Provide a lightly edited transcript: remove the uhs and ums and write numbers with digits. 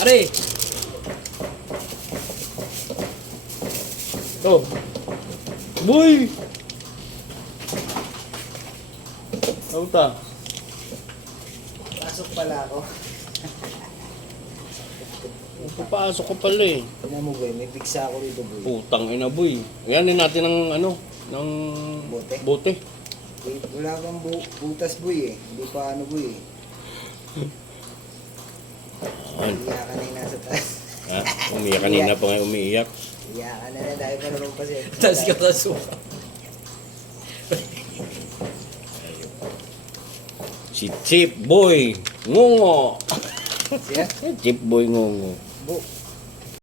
Are! Oh! Boy! Auta. Pasok pala ako. Papasok ka pala eh. Tignan mo boy, may bigsa ako rito boy. Putang ina boy. Yan natin ng ano, ng Bote? bote. Wala kang butas boy eh. Hindi pa ano boy eh. Iyak ka na yung nasa taas. Ha? Umiyak kanina pa nga umiiyak. Iyak ka na dahil ka naman kasi. Tas ka sa suka. Si Chip Boy Ngungo. Siya? Chip Boy Ngungo. Bu.